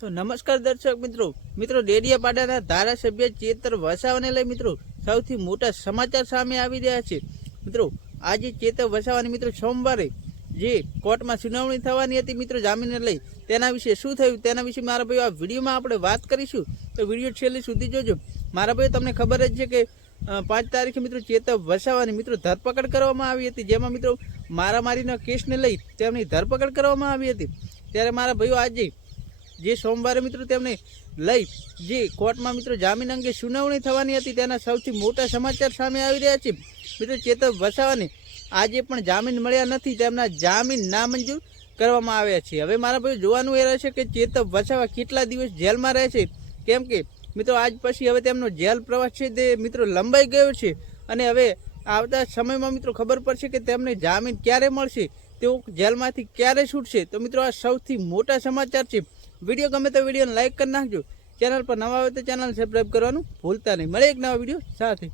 તો નમસ્કાર દર્શક મિત્રો ડેડિયાપાડાના ધારાસભ્ય ચેતર વસાવાને લઈ મિત્રો સૌથી મોટા સમાચાર સામે આવી રહ્યા છે। મિત્રો આજે ચેતર વસાવાની મિત્રો સોમવારે જે કોર્ટમાં સુનાવણી થવાની હતી મિત્રો જામીનને લઈ તેના વિશે શું થયું તેના વિશે મારા ભાઈઓ આ વિડીયોમાં આપણે વાત કરીશું। તો વિડીયો છેલ્લે સુધી જોજો। મારા ભાઈઓ તમને ખબર જ છે કે 5 તારીખે મિત્રો ચેતર વસાવાની મિત્રો ધરપકડ કરવામાં આવી હતી, જેમાં મિત્રો મારામારીના કેસને લઈ તેમની ધરપકડ કરવામાં આવી હતી। ત્યારે મારા ભાઈઓ આજે જે સોમવારે મિત્રો તેમને લઈ જે કોર્ટમાં મિત્રો જામીન અંગે સુનાવણી થવાની હતી તેના સૌથી મોટા સમાચાર સામે આવી રહ્યા છે। મિત્રો ચેતર વસાવાને આજે પણ જામીન મળ્યા નથી, તેમના જામીન નામંજૂર કરવામાં આવ્યા છે। હવે મારા ભાઈ જોવાનું એ રહેશે કે ચેતર વસાવા કેટલા દિવસ જેલમાં રહે છે, કેમ કે મિત્રો આજ પછી હવે તેમનો જેલ પ્રવાસ છે તે મિત્રો લંબાઈ ગયો છે અને હવે આવતા સમયમાં મિત્રો ખબર પડશે કે તેમને જામીન ક્યારે મળશે, તેઓ જેલમાંથી ક્યારે છૂટશે। તો મિત્રો આ સૌથી મોટા સમાચાર છે। વિડીયો ગમે તો વિડીયોને લાઈક કરી નાખજો, ચેનલ પર નવા આવે તો ચેનલ સબસ્ક્રાઈબ કરવાનું ભૂલતા નહીં। મળે એક નવા વિડીયો સાથે।